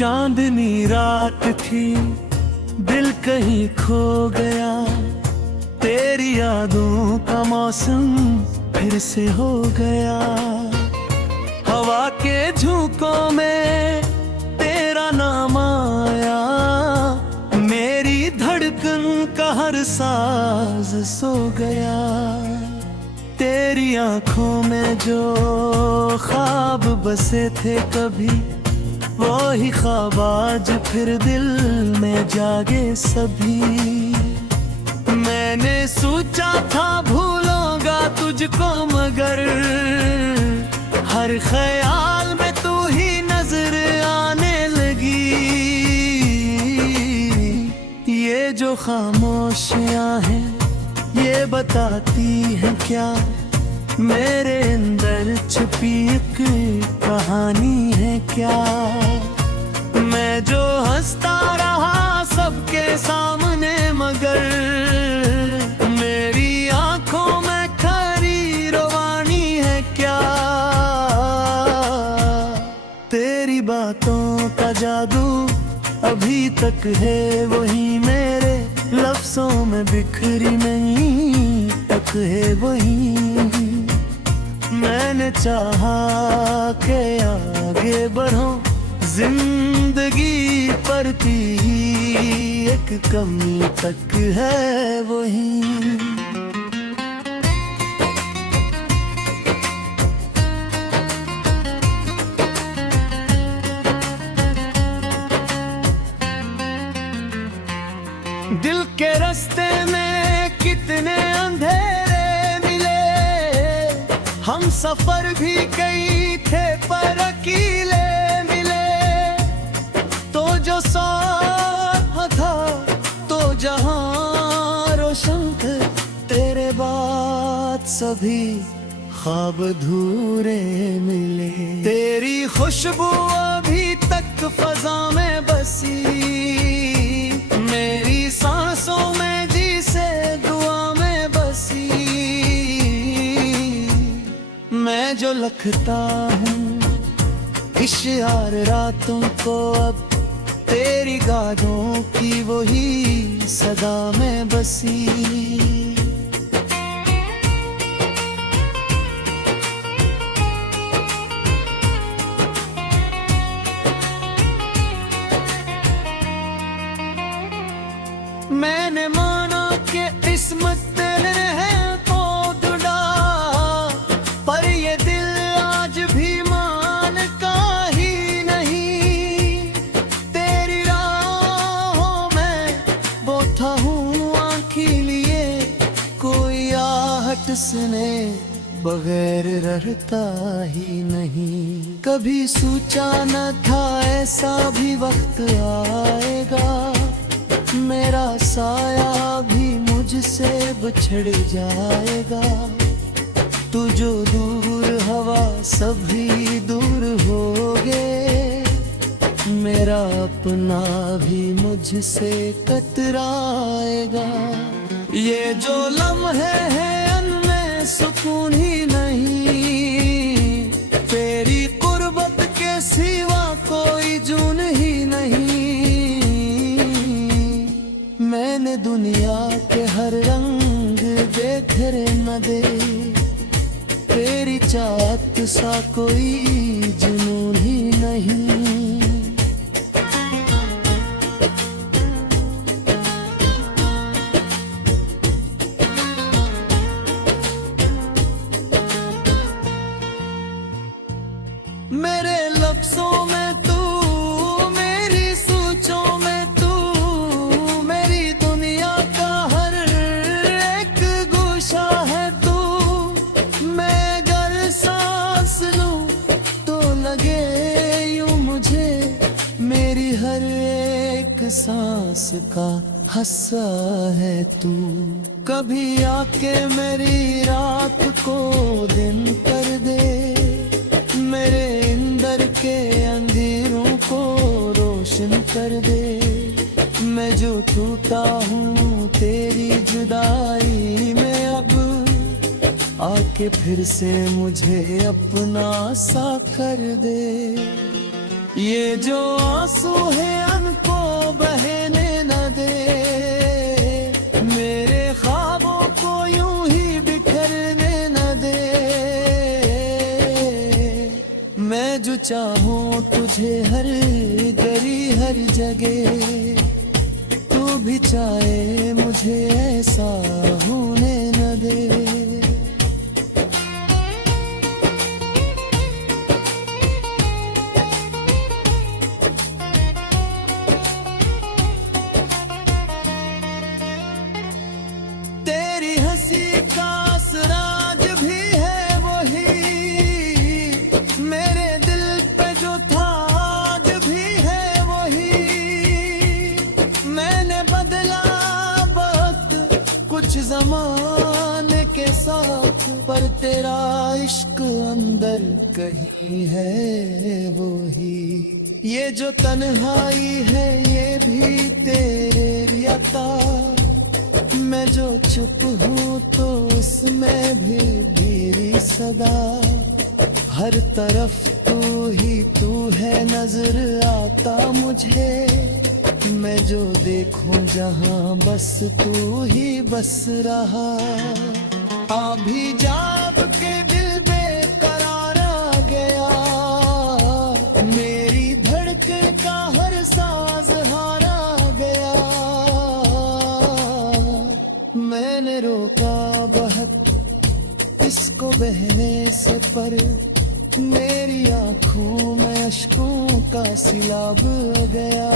चांदनी रात थी, दिल कहीं खो गया। तेरी यादों का मौसम फिर से हो गया। हवा के झोंकों में तेरा नाम आया। मेरी धड़कन का हर साज सो गया। तेरी आंखों में जो ख्वाब बसे थे कभी, वो ही ख्वाब आज फिर दिल में जागे सभी। मैंने सोचा था भूलूंगा तुझको, मगर हर ख्याल में तू ही नजर आने लगी। ये जो खामोशियां हैं ये बताती हैं क्या, मेरे अंदर छुपी एक कहानी है क्या। मैं जो हंसता रहा सबके सामने, मगर मेरी आंखों में खरी रवानी है क्या। तेरी बातों का जादू अभी तक है वही, मेरे लफ्जों में बिखरी नहीं तक है वही। मैंने चाहा कि आगे बढ़ूं जिंदगी पर भी, एक कमी तक है वही। दिल के रास्ते में कितने अंधेरे मिले, हम सफर भी कई थे पर अकेले मिले। तो जो साथ था तो जहां रोशन थे, तेरे बाद सभी ख्वाब अधूरे मिले। तेरी खुशबू अभी तक फजा में बसी, मेरी सांसों में जी से दुआ में बसी। मैं जो लिखता हूँ इश्यार रातों को, अब तेरी गानों की वही सदा में बसी। मैंने माना कि किस्मत तेरे है तो जुड़ा, पर ये दिल आज भी मानता ही नहीं। तेरी राहों में बैठा हूँ आँखी लिए, कोई आहट सुने बगैर रहता ही नहीं। कभी सोचा न था ऐसा भी वक्त आएगा, मेरा साया भी मुझसे बिछड़ जाएगा। तू जो दूर हवा सभी दूर हो गए, मेरा अपना भी मुझसे कतराएगा। ये जो लम्हे हैं उनमें सुकून ही नहीं, तेरी कुर्बत के सिवा कोई जुन ही नहीं। मैंने दुनिया के हर रंग देख न दे, तेरी चाहत सा कोई जुनून ही नहीं। मेरे लफ्जों में तू, मेरी सोचों में तू, मेरी दुनिया का हर एक गोशा है तू। मैं अगर सांस लूं तो लगे यूं मुझे, मेरी हर एक सांस का हिस्सा है तू। कभी आके मेरी रात को दिन कर दे, मेरे अंदर के अंधेरों को रोशन कर दे। मैं जो टूटा हूँ तेरी जुदाई में, अब आके फिर से मुझे अपना सा कर दे। ये जो आंसू है उनको बहने न दे, मेरे ख्वाबों को यूं ही बिखरने न दे। मैं जो चाहूं तुझे हर गली हर जगह, तू भी चाहे मुझे ऐसा होने न दे। तेरी हंसी का असराज भी है वही, मेरे दिल पे जो था आज भी है वही। मैंने बदला वक्त कुछ ज़माने के साथ, पर तेरा इश्क अंदर कहीं है वही। ये जो तन्हाई है ये भी तेरी अता, मैं जो चुप हूँ तो उसमें भी मेरी सदा। हर तरफ तू ही तू है नजर आता मुझे, मैं जो देखूं जहाँ बस तू ही बस रहा। अभी जाब के दिल बेकरार आ गया, मेरी धड़कन का हर साज हारा गया। मैंने रोका बहुत इसको बहने से, पर मेरी आंखों में अश्कों का सिलाब गया।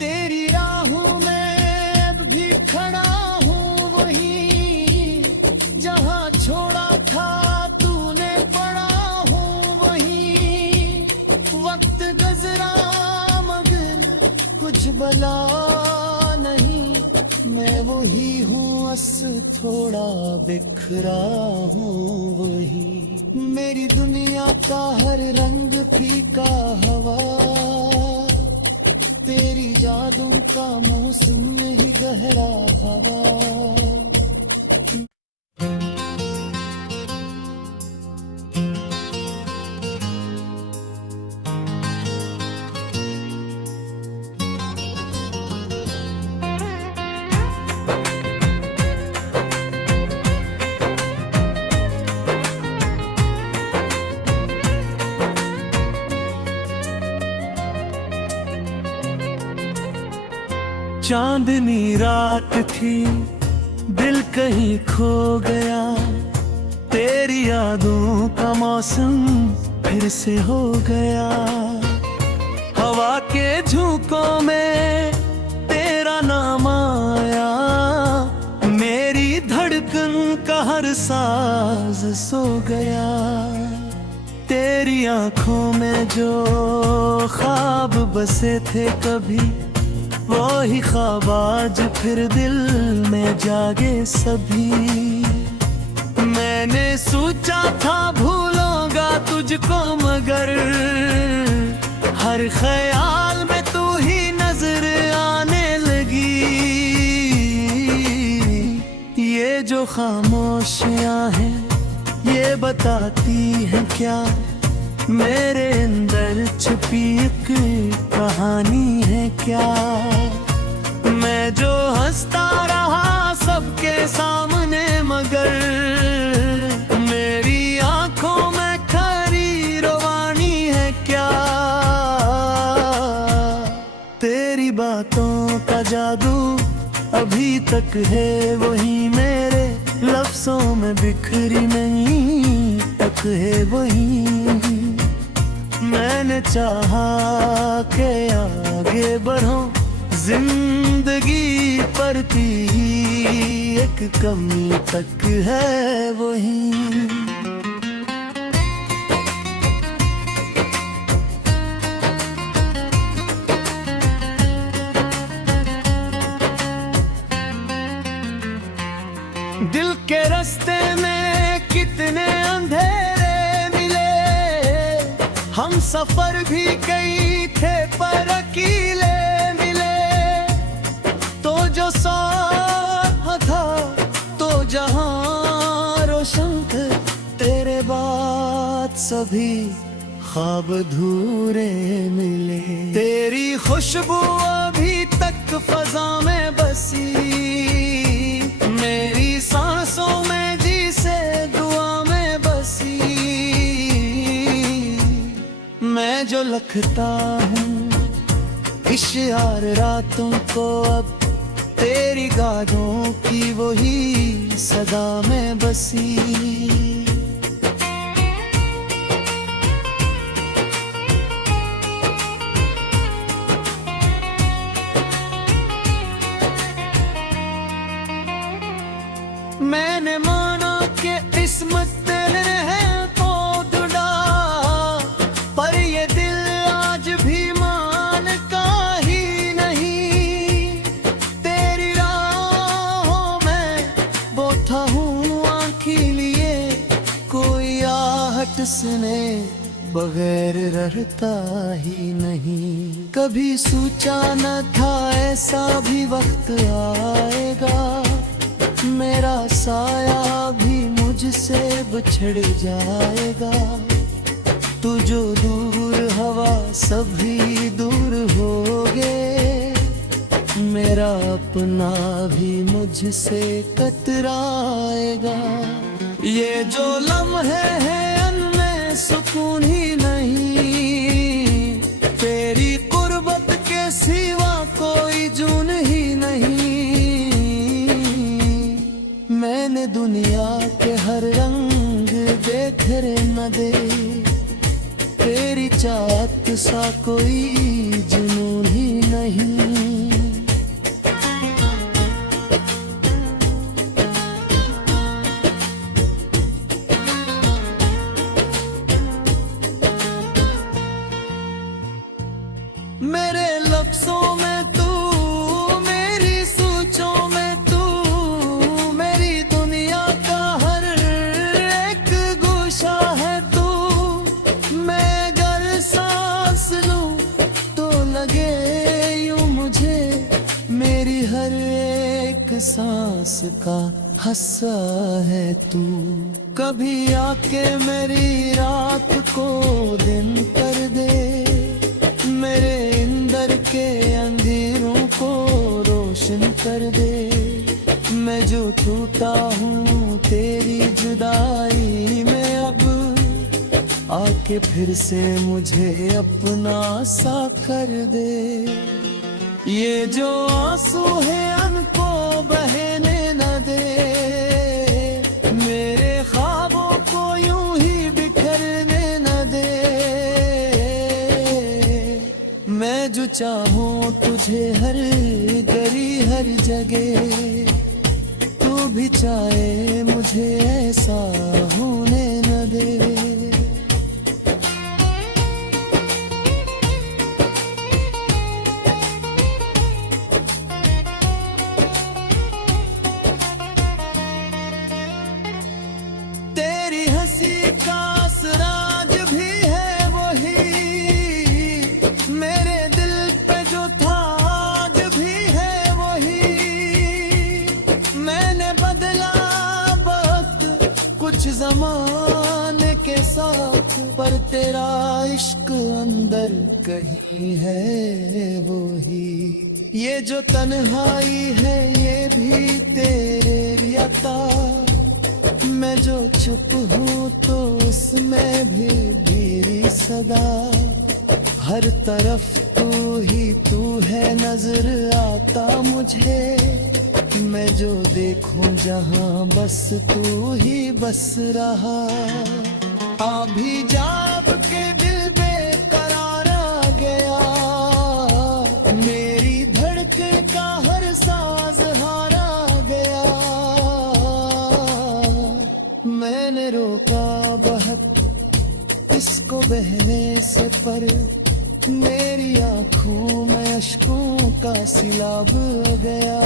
तेरी राहों में अब भी खड़ा हूँ वहीं, जहाँ छोड़ा था तूने पड़ा हूँ वहीं। वक्त गुजरा मगर कुछ बला नहीं, मैं वही हूँ बस थोड़ा बिखरा हूँ वही। मेरी दुनिया का हर रंग फीका हवा, तेरी जादू का मौसम में ही गहरा हवा। चांदनी रात थी, दिल कहीं खो गया, तेरी यादों का मौसम फिर से हो गया। हवा के झोंकों में तेरा नाम आया, मेरी धड़कन का हर साज सो गया। तेरी आंखों में जो ख्वाब बसे थे कभी, वो ही ख्वाब आज फिर दिल में जागे सभी। मैंने सोचा था भूलूंगा तुझको, मगर हर ख्याल में तू ही नजर आने लगी। ये जो खामोशियां हैं ये बताती हैं क्या, मेरे अंदर छुपी एक कहानी है क्या। मैं जो हंसता रहा सबके सामने, मगर मेरी आंखों में खरी रवानी है क्या। तेरी बातों का जादू अभी तक है वही, मेरे लफ्जों में बिखरी नहीं तक है वही। मैंने चाहा के आगे बढ़ूं जिंदगी पर भी, एक कमी तक है वही। दिल के रास्ते में कितने अंधेरे मिले, हम सफर भी कई थे पर अकेले साथ था तो जहां रोशन थे, तेरे बाद सभी ख्वाब अधूरे मिले। तेरी खुशबू अभी तक फजा में बसी, मेरी सांसों में जी से दुआ में बसी। मैं जो लिखता हूँ इश्यार रातों को, अब तेरी गानों की वही सदा में बसी। मैंने माना कि किस्मत तेरे है तो जुड़ा, पर ये दिल आज भी मानता ही नहीं। तेरी राहों में बैठा हूँ आँखी लिए, कोई आहट सुने बगैर रहता ही नहीं। कभी सोचा न था ऐसा भी वक्त आएगा, मेरा साया भी मुझसे बिछड़ जाएगा। तू जो दूर हवा सभी दूर होगे, मेरा अपना भी मुझसे कतराएगा। ये जो लम्हे हैं उनमें सुकून ही नहीं, तेरी कुर्बत के सिवा कोई जुन ही नहीं। मैंने दुनिया के हर रंग देख रे न दे, तेरी चाहत सा कोई जुनून ही नहीं। मेरे लफ्जों में तू, मेरी सोचों में तू, मेरी दुनिया का हर एक गोशा है तू। मैं अगर सांस लूं तो लगे यूं मुझे, मेरी हर एक सांस का हिस्सा है तू। कभी आके मेरी रात को दिन कर दे, मेरे अंदर के अंधेरों को रोशन कर दे। मैं जो टूटा हूँ तेरी जुदाई में, अब आके फिर से मुझे अपना सा कर दे। ये जो आंसू है उनको बहने न दे, मेरे ख्वाबों को यूं ही बिखरने न दे। मैं जो चाहूं तुझे हर गली हर जगह, तू भी चाहे मुझे ऐसा होने न दे। तेरी हंसी का असराज भी है वही, मेरे दिल पे जो था आज भी है वही। मैंने बदला वक्त कुछ जमाने के साथ, पर तेरा इश्क अंदर कहीं है वही। ये जो तन्हाई है ये भी तेरे अता, मैं जो चुप हूँ तो उसमें भी मेरी सदा। हर तरफ तू ही तू है नजर आता मुझे, मैं जो देखूं जहां बस तू ही बस रहा। अभी जाब के दिल बेकरार आ गया, मेरी धड़कन का हर साज हारा गया। मैंने रोका बहुत इसको बहने से, पर मेरी आंखों में अश्कों का सिलाब गया।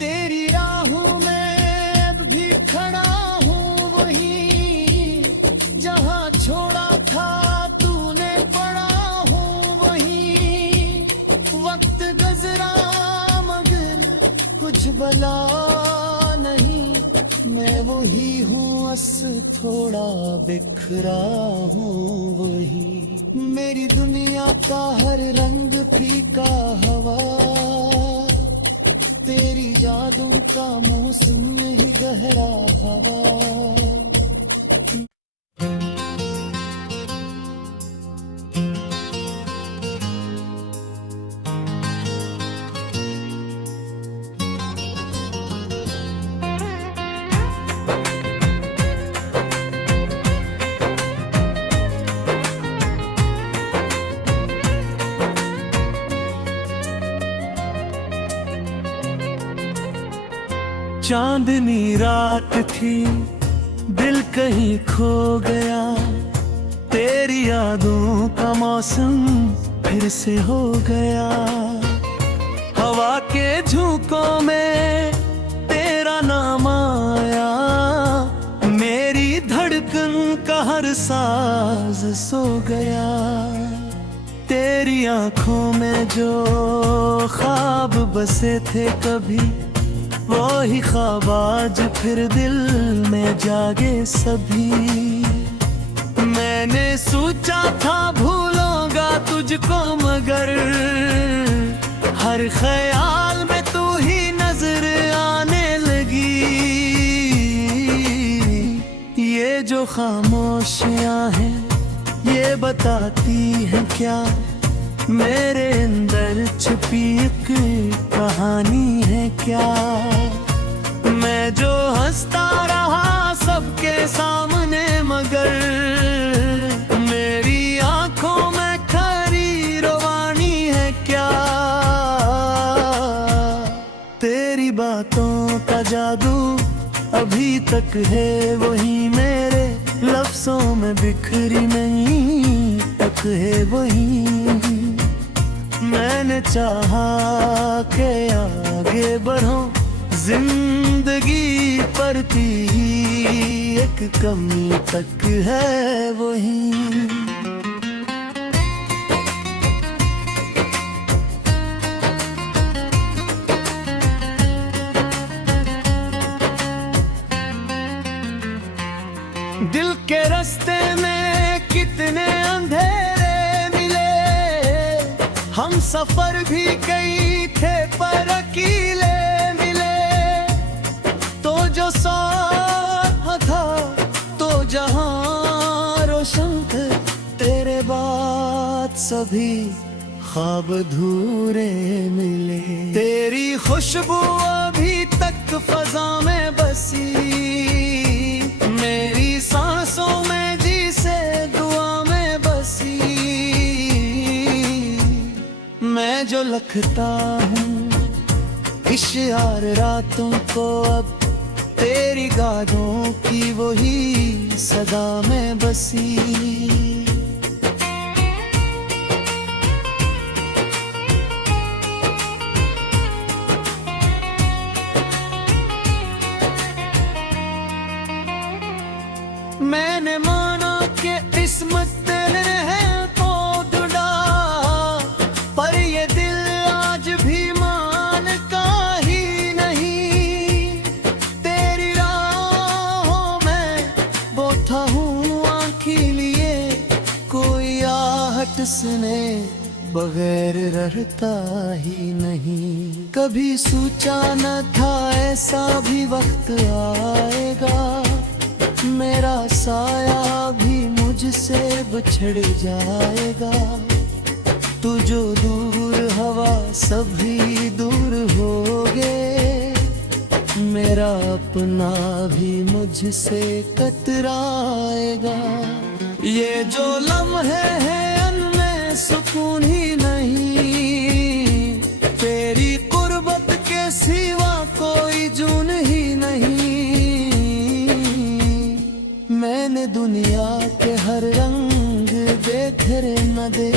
तेरी राहों में थोड़ा बिखरा हूँ वही। मेरी दुनिया का हर रंग फीका हवा, तेरी जादू का मौसम ही गहरा हवा। चांदनी रात थी, दिल कहीं खो गया, तेरी यादों का मौसम फिर से हो गया। हवा के झोंकों में तेरा नाम आया, मेरी धड़कन का हर साज सो गया। तेरी आंखों में जो ख्वाब बसे थे कभी, वो ही ख्वाब आज फिर दिल में जागे सभी। मैंने सोचा था भूलूंगा तुझको, मगर हर ख्याल में तू ही नजर आने लगी। ये जो खामोशियां हैं ये बताती हैं क्या, मेरे अंदर छुपी एक कहानी है क्या। मैं जो हंसता रहा सबके सामने, मगर मेरी आंखों में खरी रवानी है क्या। तेरी बातों का जादू अभी तक है वही, मेरे लफ्जों में बिखरी नहीं तक है वही। मैंने चाहा के आगे बढ़ूं जिंदगी पर थी, एक कमी तक है वही। दिल के रास्ते में कितने अंधेरे मिले, हम सफर भी कई थे पर अकेले मिले। तो जो साथ था तो जहां रोशन थे, तेरे बाद सभी ख्वाब अधूरे मिले। तेरी खुशबू अभी तक फजा में बसी, मेरी सांसों में जी से दुआ में बसी। मैं जो लिखता हूँ इश्यार रातों को, अब तेरी गानों की वही सदा में बसी। मैंने माना कि किस्मत तेरे है तो जुड़ा, पर ये दिल आज भी मानता ही नहीं। तेरी राहों में बैठा हूँ आँखी लिए, कोई आहट सुने बगैर रहता ही नहीं। कभी सोचा न था ऐसा भी वक्त आएगा, मेरा साया भी मुझसे बिछड़ जाएगा। तू जो दूर हवा सभी दूर हो गए, मेरा अपना भी मुझसे कतराएगा। ये जो लम्हे हैं उनमें सुकून ही नहीं, तेरी कुर्बत के सिवा कोई जुन ही नहीं। मैंने दुनिया के हर रंग देखरे न दे,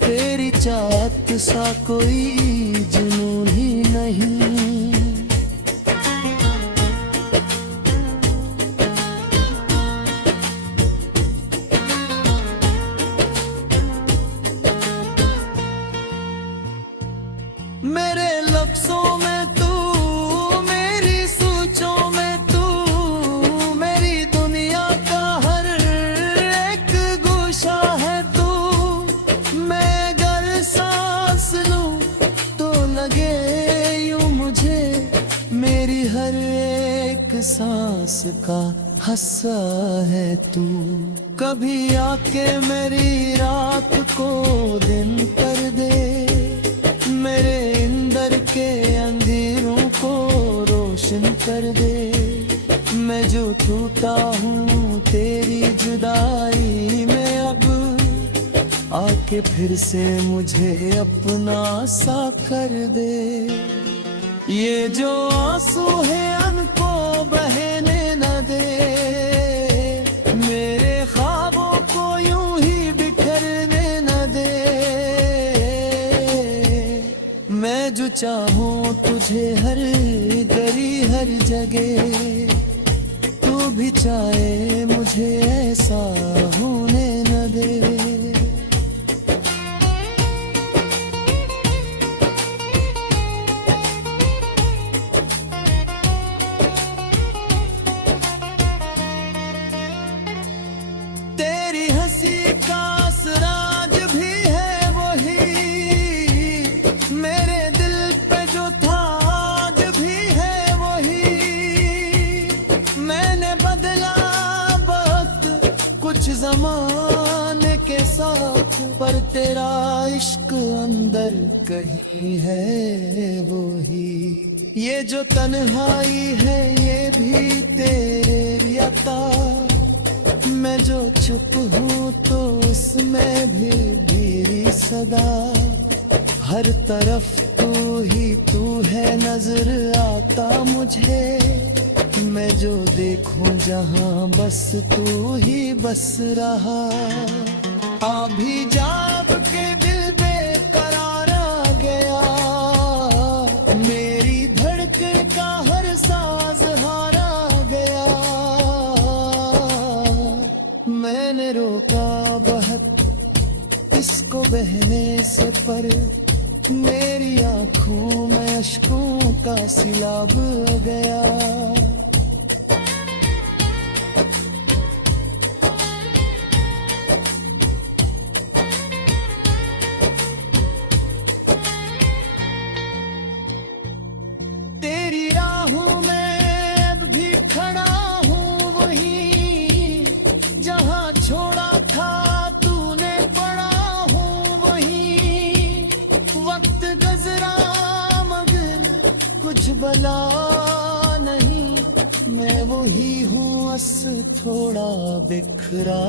तेरी चाहत सा कोई जुनून ही नहीं। मेरे लफ्जों में तू, मेरी सोचों में तू, मेरी सांस का हिस्सा है तू। कभी आके मेरी रात को दिन कर दे, मेरे अंदर के अंधेरों को रोशन कर दे। मैं जो टूटा हूँ तेरी जुदाई में, अब आके फिर से मुझे अपना सा कर दे। ये जो आंसू है उनको बहने न दे, मेरे ख्वाबों को यूं ही बिखरने न दे। मैं जो चाहूँ तुझे हर गली हर जगह, तू भी चाहे मुझे ऐसा होने न दे। तेरी हंसी का असराज भी है वही, मेरे दिल पे जो था आज भी है वही। मैंने बदला वक्त कुछ जमाने के साथ, पर तेरा इश्क अंदर कहीं है वही। ये जो तन्हाई है ये भी तेरे अता, मैं जो चुप हूँ तो उसमें भी मेरी सदा। हर तरफ तू है नजर आता मुझे, मैं जो देखूं जहाँ बस तू ही बस रहा। अभी जाग के दिल बेकरार आ गया, मेरी धड़कन का हर साज हारा गया। मैंने रोका बहुत इसको बहने से, पर मेरी आंखों में अश्कों का सिलाब गया। तेरी राहों में अब भी खड़ा हूँ वहीं, जहाँ छोड़ा था तूने पड़ा हूँ वहीं। वक्त गुजरा मगर कुछ भला नहीं, मैं वही हूँ बस थोड़ा बिखरा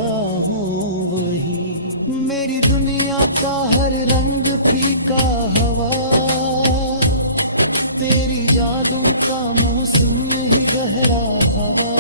हूँ वही। मेरी दुनिया का हर रंग फीका हवा, तेरी जादू का मौसम ही गहरा हवा।